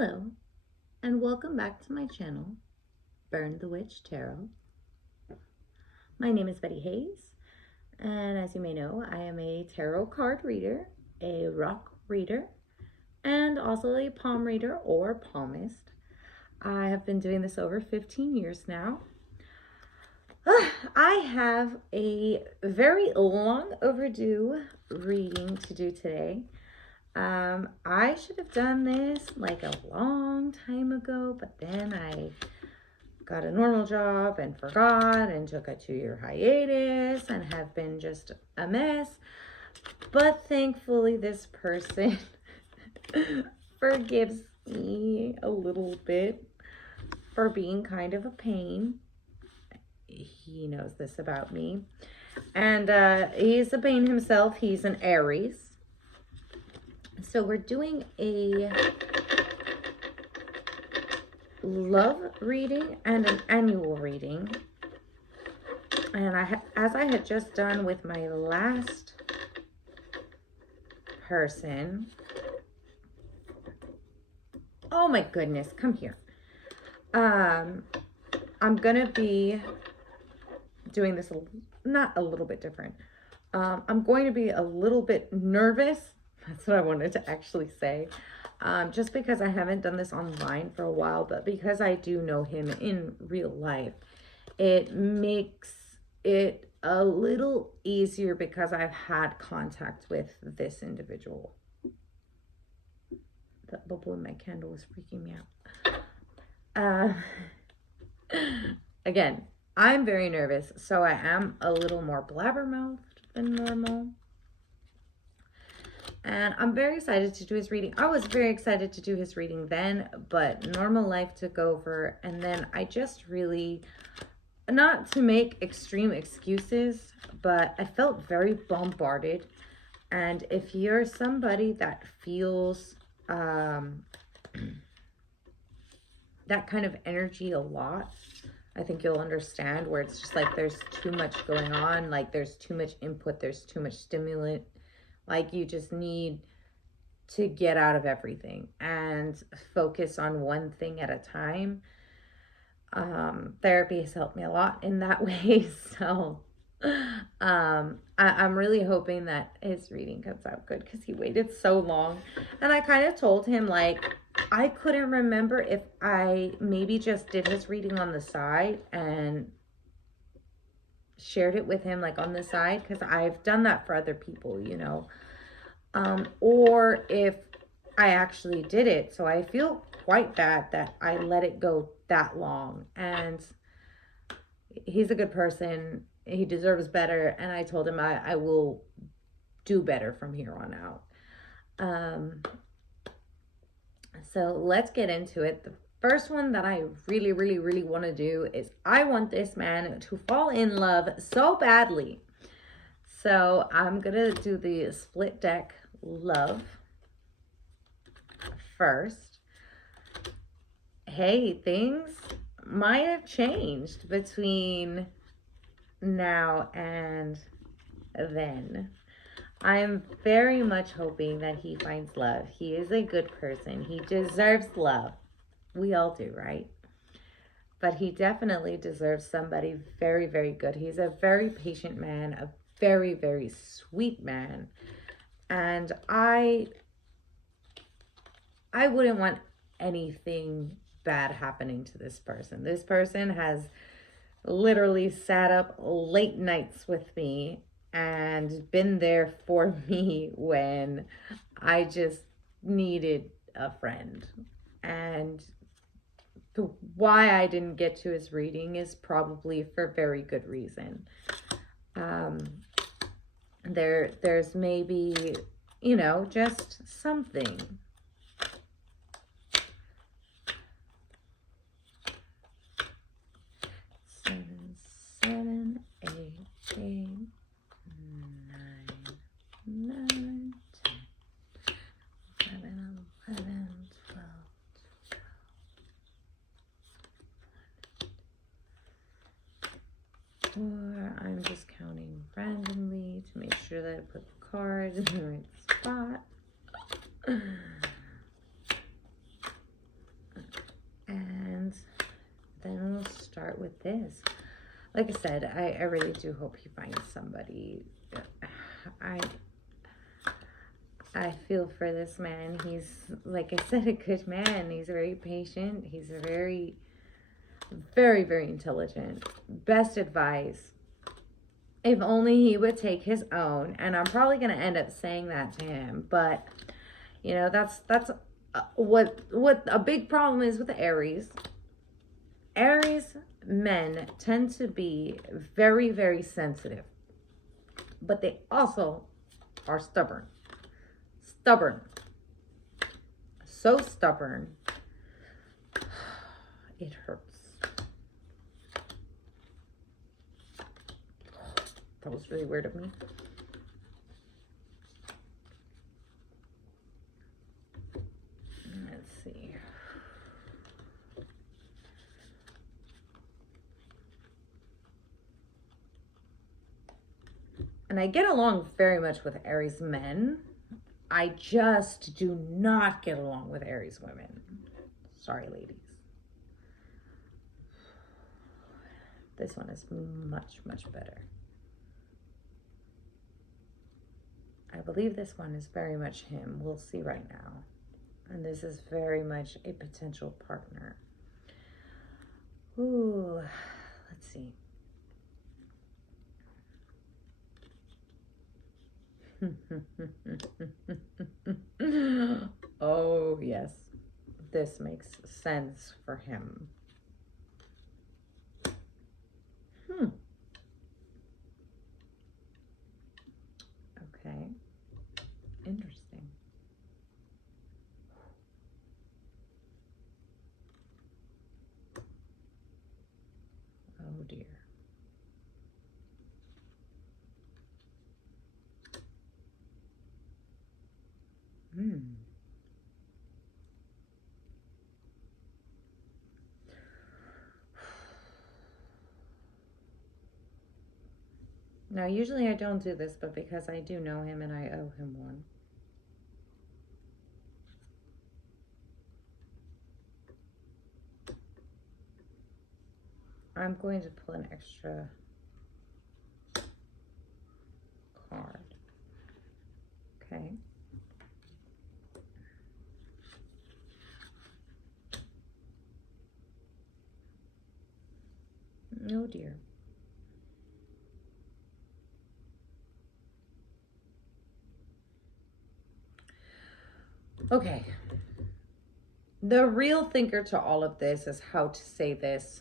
Hello, and welcome back to my channel, Burn the Witch Tarot. My name is Bettie Hayes, and as you may know, I am a tarot card reader, a rock reader, and also a palm reader or palmist. I have been doing this over 15 years now. I have a very long overdue reading to do today. I should have done this like a long time ago, but then I got a normal job and forgot and took a 2-year hiatus and have been just a mess. But thankfully this person forgives me a little bit for being kind of a pain. He knows this about me. And he's a pain himself. He's an Aries. So we're doing a love reading and an annual reading. And as I had just done with my last person. Oh my goodness, come here. I'm going to be doing this not a little bit different. I'm going to be a little bit nervous. That's what I wanted to actually say. Just because I haven't done this online for a while, but because I do know him in real life, it makes it a little easier because I've had contact with this individual. That bubble in my candle is freaking me out. Again, I'm very nervous, so I am a little more blabbermouthed than normal. And I'm very excited to do his reading. I was very excited to do his reading then, but normal life took over. And then I just really, not to make extreme excuses, but I felt very bombarded. And if you're somebody that feels that kind of energy a lot, I think you'll understand, where it's just like there's too much going on, like there's too much input, there's too much stimulant. Like you just need to get out of everything and focus on one thing at a time. Therapy has helped me a lot in that way. So I'm really hoping that his reading comes out good because he waited so long. And I kind of told him, like, I couldn't remember if I maybe just did his reading on the side and shared it with him, like on the side, because I've done that for other people, you know, or if I actually did it. So I feel quite bad that I let it go that long. And he's a good person, he deserves better, and I told him I will do better from here on out. So let's get into it. The first one that I really want to do is I want this man to fall in love so badly. So I'm going to do the split deck love first. Hey, things might have changed between now and then. I'm very much hoping that he finds love. He is a good person. He deserves love. We all do, right? But he definitely deserves somebody very good. He's a very patient man, a very sweet man. And I wouldn't want anything bad happening to this person. This person has literally sat up late nights with me and been there for me when I just needed a friend. And why I didn't get to his reading is probably for very good reason. There's maybe, you know, just something. Seven, eight, 9, 10, 11, 12. Or I'm just counting randomly to make sure that I put the card in the right spot. with this. Like I said, I really do hope he finds somebody. I feel for this man. He's, like I said, a good man. He's very patient. He's very, very, very intelligent. Best advice. If only he would take his own. And I'm probably going to end up saying that to him. But, you know, that's what a big problem is with Aries. Aries men tend to be very, very sensitive. But they also are stubborn. Stubborn. So stubborn. It hurts. That was really weird of me. Let's see. And I get along very much with Aries men. I just do not get along with Aries women. Sorry, ladies. This one is much, much better. I believe this one is very much him. We'll see right now. And this is very much a potential partner. Ooh, let's see. Oh, yes. This makes sense for him. Okay. Interesting. Oh, dear. Now, usually I don't do this, but because I do know him and I owe him one. I'm going to pull an extra card. Okay. Oh, dear. Okay. The real thinker to all of this is how to say this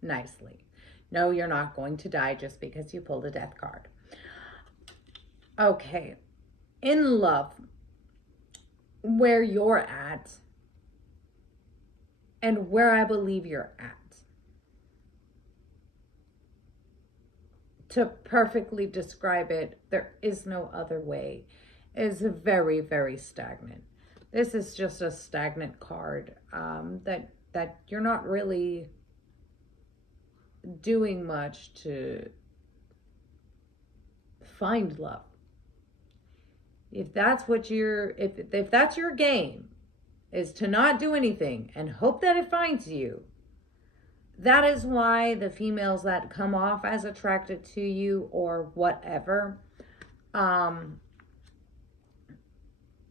nicely. No, you're not going to die just because you pulled a death card. Okay. In love, where you're at and where I believe you're at, to perfectly describe it, there is no other way, is very, very stagnant. This is just a stagnant card that you're not really doing much to find love. If that's what if that's your game, is to not do anything and hope that it finds you, that is why the females that come off as attracted to you or whatever,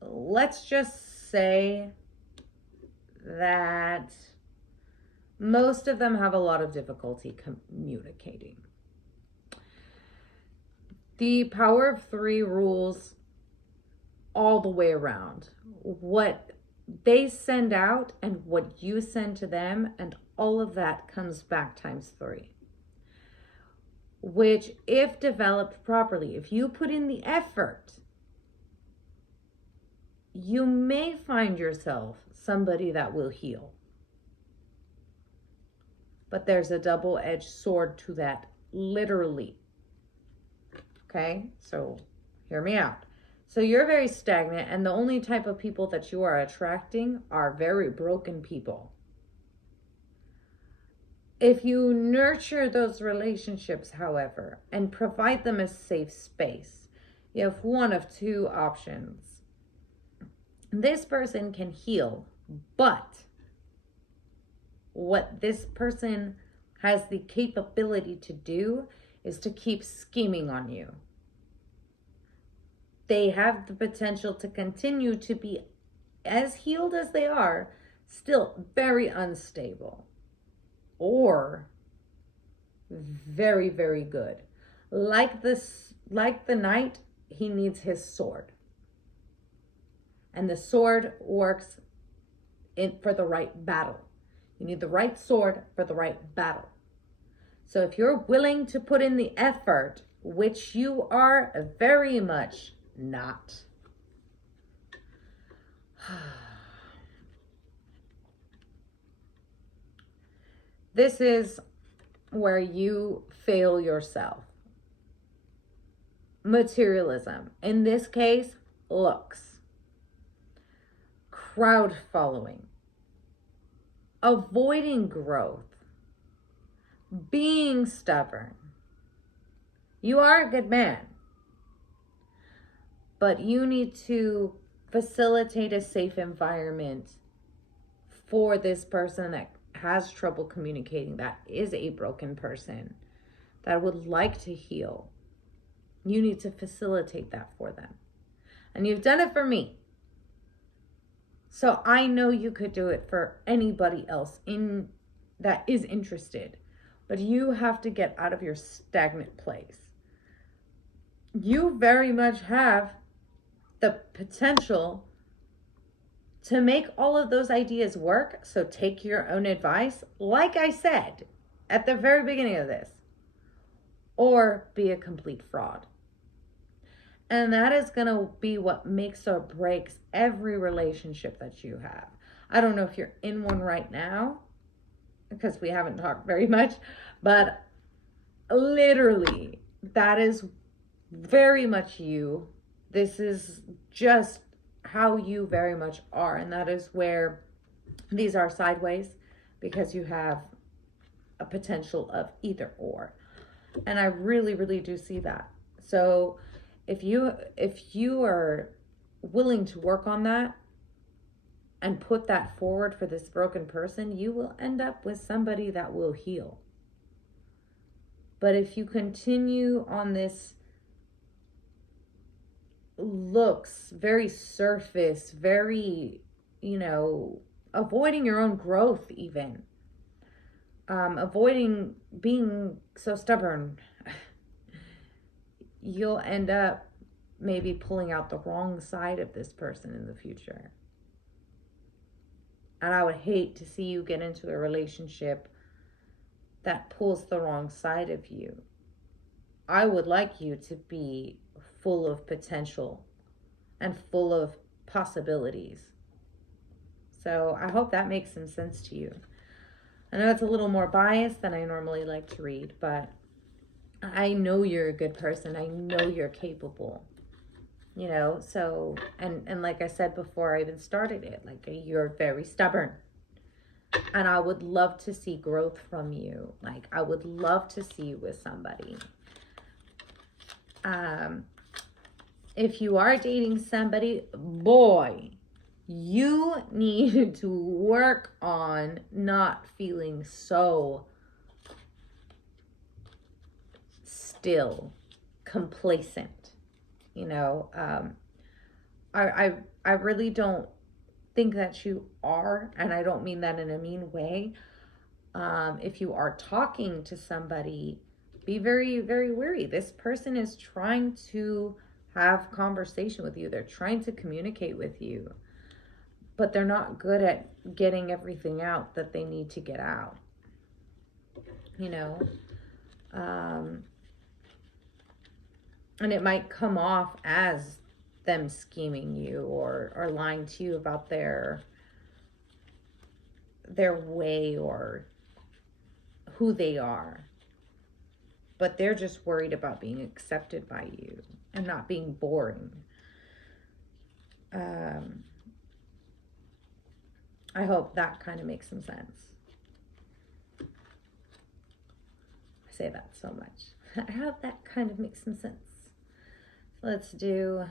let's just say that most of them have a lot of difficulty communicating. The power of 3 rules all the way around. What they send out and what you send to them, and all of that comes back times 3. Which, if developed properly, if you put in the effort, you may find yourself somebody that will heal. But there's a double-edged sword to that, literally. Okay, so hear me out. So you're very stagnant, and the only type of people that you are attracting are very broken people. If you nurture those relationships, however, and provide them a safe space, you have one of 2 options. This person can heal, but what this person has the capability to do is to keep scheming on you. They have the potential to continue to be as healed as they are, still very unstable, or very, very good. Like the knight, he needs his sword. And the sword works for the right battle. You need the right sword for the right battle. So if you're willing to put in the effort, which you are very much not, this is where you fail yourself. Materialism. In this case, looks. Crowd following. Avoiding growth. Being stubborn. You are a good man, but you need to facilitate a safe environment for this person that has trouble communicating, that is a broken person, that would like to heal. You need to facilitate that for them. And you've done it for me. So I know you could do it for anybody else that is interested. But you have to get out of your stagnant place. You very much have the potential to make all of those ideas work. So take your own advice, like I said at the very beginning of this, or be a complete fraud. And that is going to be what makes or breaks every relationship that you have. I don't know if you're in one right now, because we haven't talked very much, but literally that is very much you. This is just how you very much are, and that is where these are sideways, because you have a potential of either or, and I really, really do see that. So if you are willing to work on that and put that forward for this broken person, you will end up with somebody that will heal. But if you continue on this looks, very surface, very, avoiding your own growth even, avoiding being so stubborn, you'll end up maybe pulling out the wrong side of this person in the future. And I would hate to see you get into a relationship that pulls the wrong side of you. I would like you to be full of potential and full of possibilities. So I hope that makes some sense to you. I know it's a little more biased than I normally like to read, but I know you're a good person. I know you're capable. So, and like I said before I even started it, like, you're very stubborn. And I would love to see growth from you. Like, I would love to see you with somebody. If you are dating somebody, boy, you need to work on not feeling so still, complacent. I really don't think that you are, and I don't mean that in a mean way. If you are talking to somebody, be very, very wary. This person is trying to have conversation with you. They're trying to communicate with you, but they're not good at getting everything out that they need to get out. And it might come off as them scheming you or lying to you about their way or who they are. But they're just worried about being accepted by you and not being boring. I hope that kind of makes some sense. I say that so much. I hope that kind of makes some sense. Let's do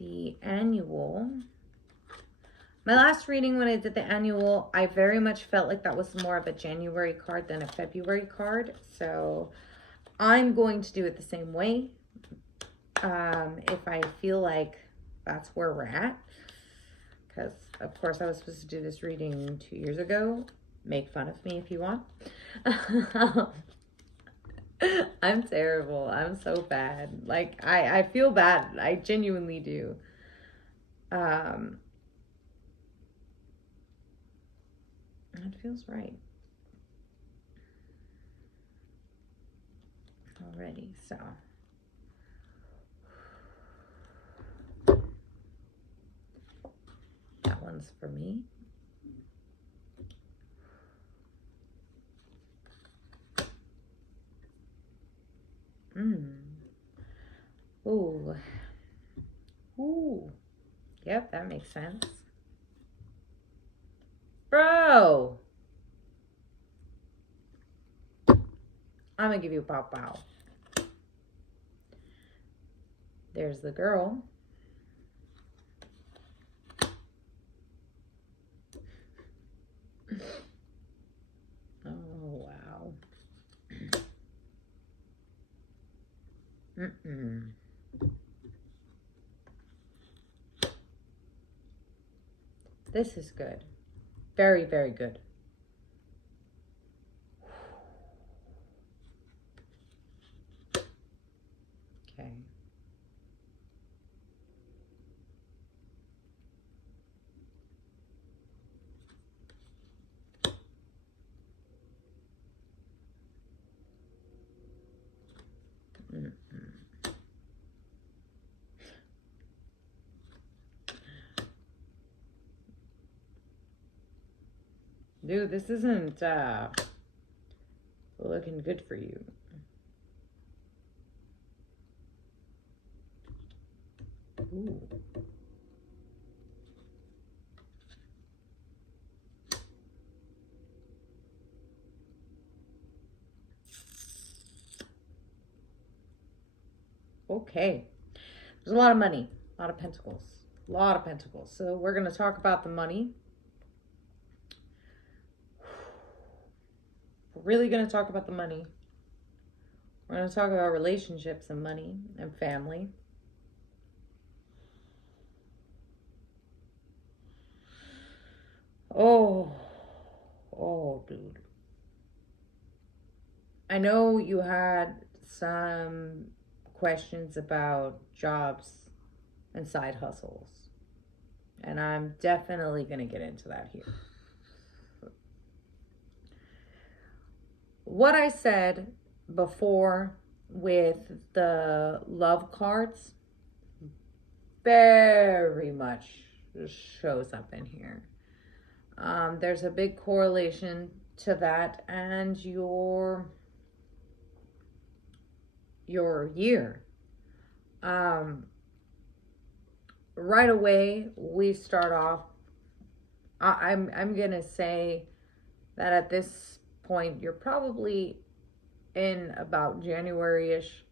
the annual My last reading when I did the annual, I very much felt like that was more of a January card than a February card. So I'm going to do it the same way. If I feel like that's where we're at. Because, of course, I was supposed to do this reading 2 years ago. Make fun of me if you want. I'm terrible. I'm so bad. Like, I feel bad. I genuinely do. It feels right. Already, so. That one's for me. Ooh. Ooh. Yep, that makes sense. Bro! I'm gonna give you a pow pow. There's the girl. Oh, wow. This is good. Very, very good. Okay. Dude, this isn't looking good for you. Ooh. Okay. There's a lot of money, a lot of pentacles, a lot of pentacles. So we're going to talk about the money. We're really going to talk about the money. We're going to talk about relationships and money and family. Oh, dude. I know you had some questions about jobs and side hustles. And I'm definitely going to get into that here. What I said before with the love cards very much shows up in here. There's a big correlation to that and your year. Right away, we start off. I'm gonna say that at this point, you're probably in about January-ish,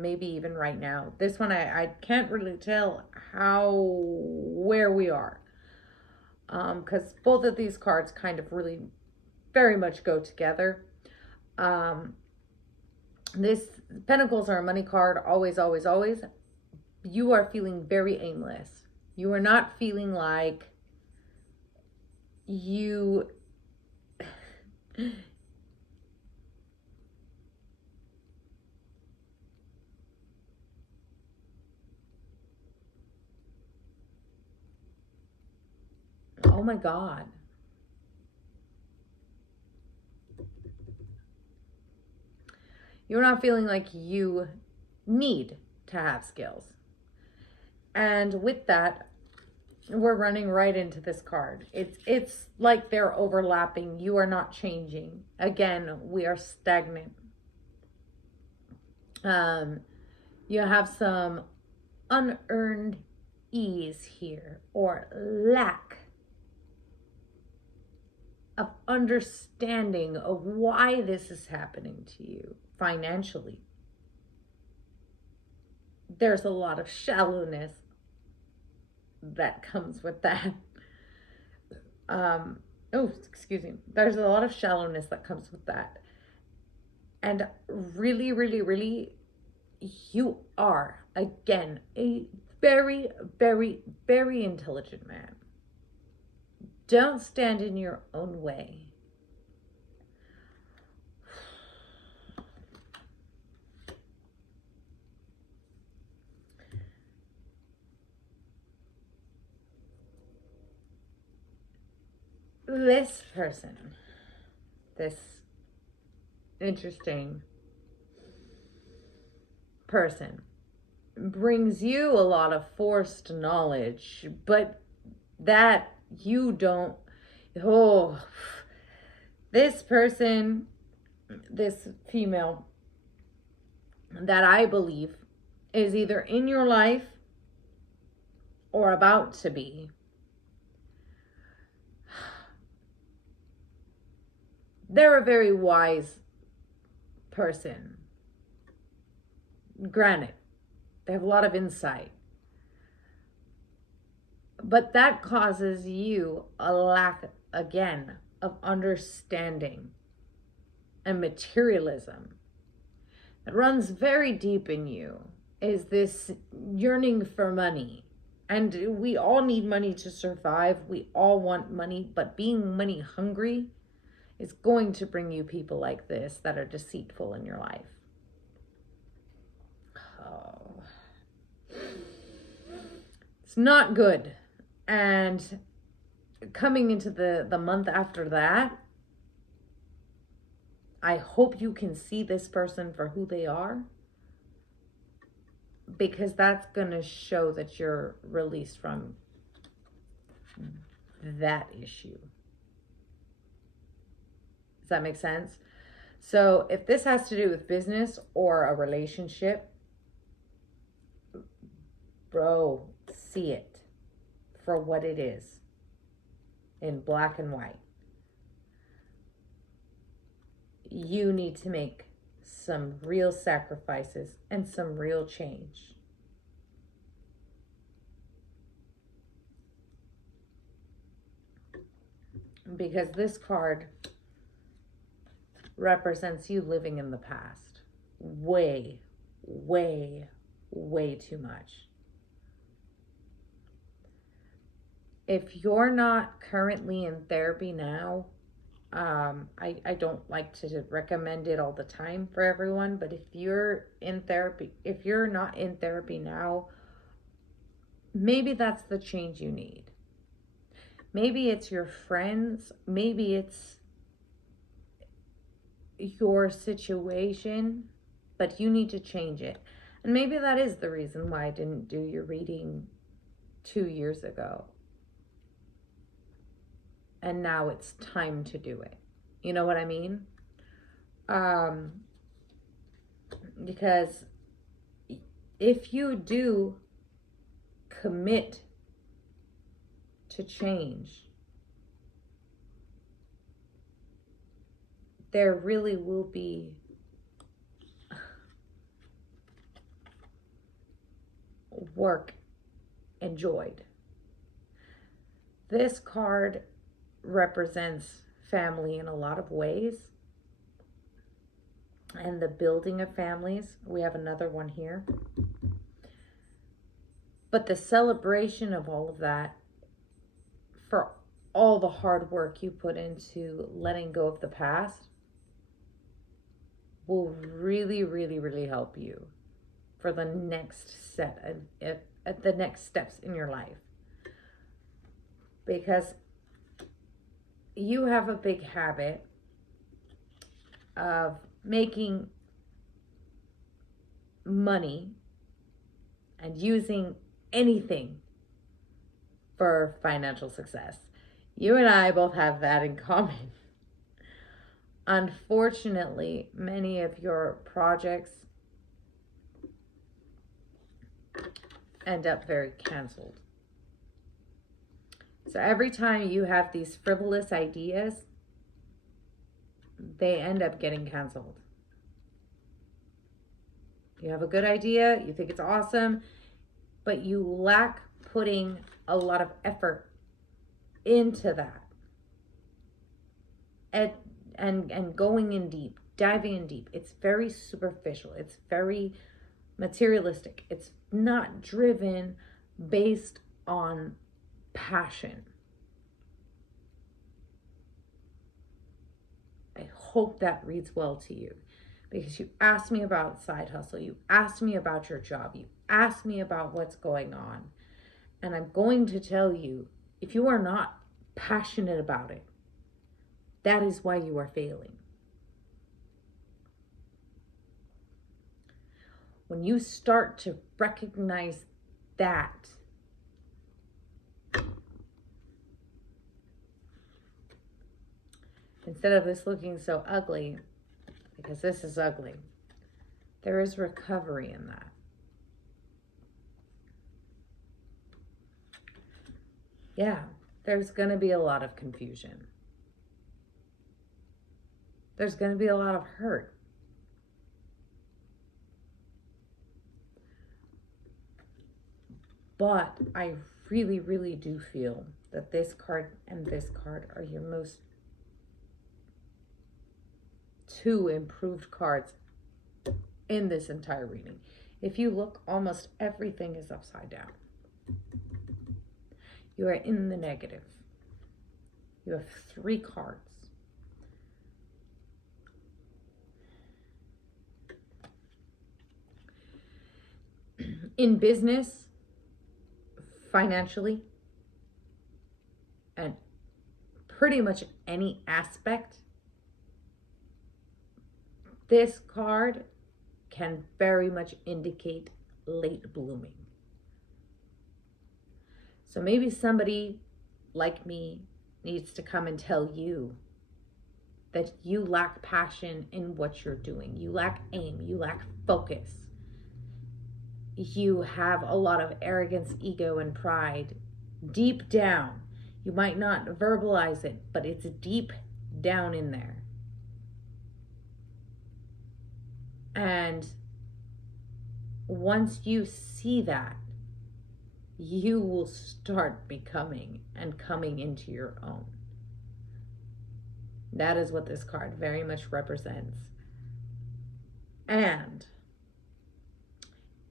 maybe even right now. This one, I can't really tell where we are. Because both of these cards kind of really very much go together. This Pentacles are a money card, always, always, always. You are feeling very aimless. You are not feeling like you oh my God. You're not feeling like you need to have skills. And with that, we're running right into this card. It's like they're overlapping. You are not changing. Again, we are stagnant. You have some unearned ease here, or lack of understanding of why this is happening to you financially. There's a lot of shallowness that comes with that. Oh, excuse me. There's a lot of shallowness that comes with that. And really, really, really, you are, again, a very, very, very intelligent man. Don't stand in your own way. This person, this interesting person, brings you a lot of forced knowledge, but that you don't. Oh, this person, this female that I believe is either in your life or about to be. They're a very wise person. Granted, they have a lot of insight. But that causes you a lack, again, of understanding and materialism. It runs very deep in you, is this yearning for money. And we all need money to survive. We all want money, but being money hungry is going to bring you people like this that are deceitful in your life. Oh. It's not good. And coming into the month after that, I hope you can see this person for who they are, because that's going to show that you're released from that issue. Does that make sense? So if this has to do with business or a relationship, bro, see it for what it is in black and white. You need to make some real sacrifices and some real change. Because this card represents you living in the past. Way, way, way too much. If you're not currently in therapy now, I don't like to recommend it all the time for everyone, but if you're in therapy, if you're not in therapy now, maybe that's the change you need. Maybe it's your friends, maybe it's your situation, but you need to change it. And maybe that is the reason why I didn't do your reading 2 years ago. And now it's time to do it. You know what I mean? Because if you do commit to change, there really will be work enjoyed. This card represents family in a lot of ways, and the building of families. We have another one here. But the celebration of all of that, for all the hard work you put into letting go of the past, will really, really, really help you for the next set of the next steps in your life. Because you have a big habit of making money and using anything for financial success. You and I both have that in common. Unfortunately, many of your projects end up very canceled. So every time you have these frivolous ideas, they end up getting canceled. You have a good idea, you think it's awesome, but you lack putting a lot of effort into that. and going in deep, diving in deep. It's very superficial. It's very materialistic. It's not driven based on passion. I hope that reads well to you, because you asked me about side hustle. You asked me about your job. You asked me about what's going on. And I'm going to tell you, if you are not passionate about it, that is why you are failing. When you start to recognize that, instead of this looking so ugly, because this is ugly, there is recovery in that. Yeah, there's going to be a lot of confusion. There's going to be a lot of hurt. But I really, really do feel that this card and this card are your most two improved cards in this entire reading. If you look, almost everything is upside down. You are in the negative. You have 3 cards. In business, financially, and pretty much any aspect, this card can very much indicate late blooming. So maybe somebody like me needs to come and tell you that you lack passion in what you're doing. You lack aim. You lack focus. You have a lot of arrogance, ego, and pride deep down. You might not verbalize it, but it's deep down in there. And once you see that, you will start becoming and coming into your own. That is what this card very much represents. And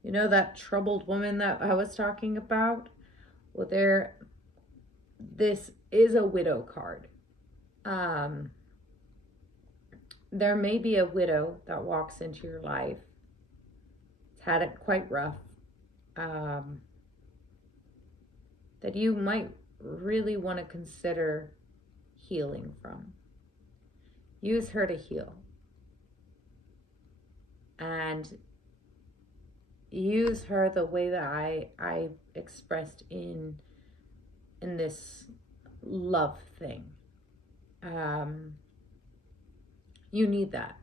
you know that troubled woman that I was talking about? Well, this is a widow card. There may be a widow that walks into your life. It's had it quite rough. That you might really want to consider healing from. Use her to heal. And use her the way that I expressed in this love thing. You need that.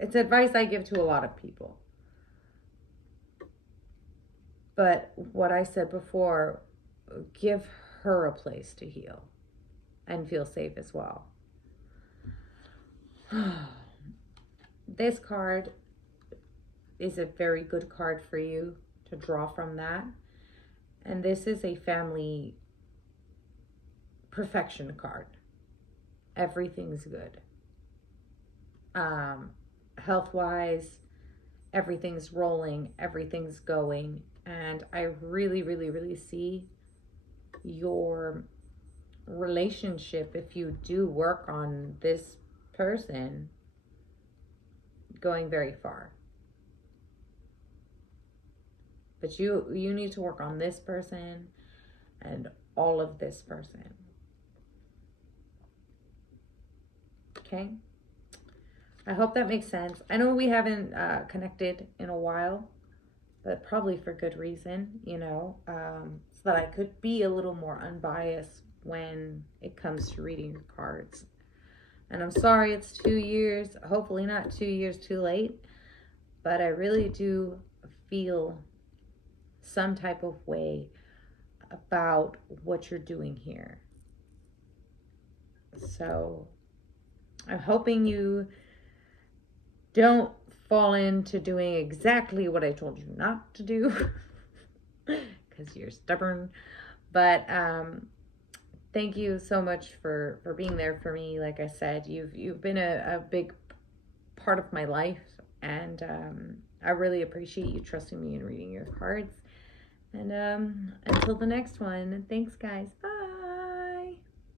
It's advice I give to a lot of people. But what I said before, give her a place to heal and feel safe as well. This card is a very good card for you to draw from that. And this is a family perfection card. Everything's good. Health-wise, everything's rolling, everything's going. And I really, really, really see your relationship, if you do work on this person, going very far. But you need to work on this person and all of this person. Okay? I hope that makes sense. I know we haven't connected in a while, but probably for good reason, so that I could be a little more unbiased when it comes to reading your cards. And I'm sorry it's 2 years, hopefully not 2 years too late, but I really do feel some type of way about what you're doing here. So I'm hoping you don't fall into doing exactly what I told you not to do, because you're stubborn. But thank you so much for being there for me. Like I said, you've been a big part of my life, and I really appreciate you trusting me and reading your cards. And until the next one, thanks, guys. Bye.